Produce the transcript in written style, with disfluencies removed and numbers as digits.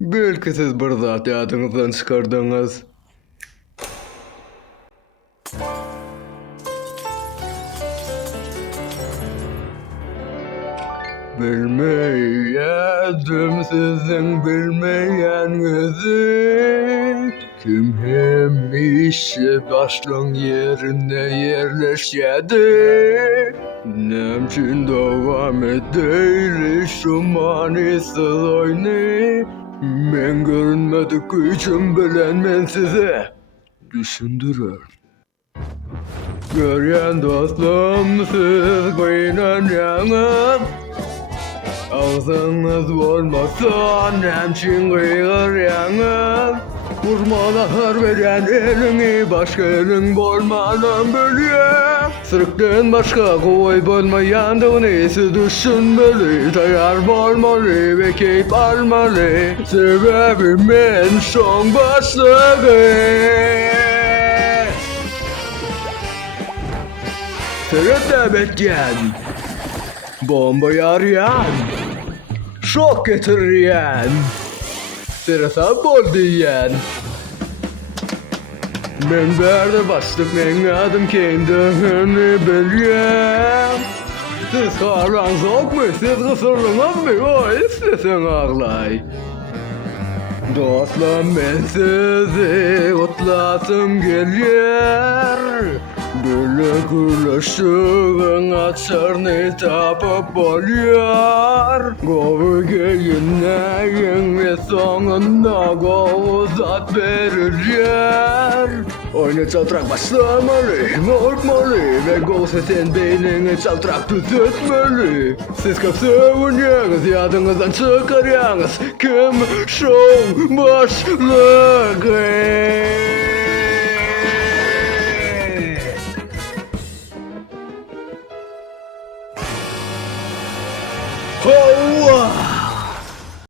Belki siz bir zat yadınızdan çıkardınız. Bilmeyedim sizin bilmeyeninizi. Kim hem işi başlığın yerine yerleşedi. Nemçin devam edeyli şu manisiz oyunu. Men görünmedik için bilen ben size düşündürür. Göryen dostum siz kıyınan yanım. Ağzınız olmasa nemçin kıyır yanım. Vurmalar veren elini başka elin bolmadan bölüyor. Sırıktan başka koy bolmayan siz düşünmeli. Tayar bolmalı ve keyif almalı. Sebebim ben son başlığı. Sırıkta bekleyen, bombayı arayan, şok getiren, sırasa bol diyen. Men berde bastık men adım kendini biliyorum. Siz karan sok mu, siz kısırlığınız mı, o istesen ağlay. Dostum ben sizi kutlasım geliyor. Böyle gülüşün açarını tapıp oluyor. Kovu giyinleyin ve sonunda kovuzat veriliyor. Oyunu çaltırak başlamalı, korkmalı ve gol sesin beynini çaltırak düzeltmeli. Siz kapsayınız yadınızdan çıkaryanız kim şov başlığı. Ho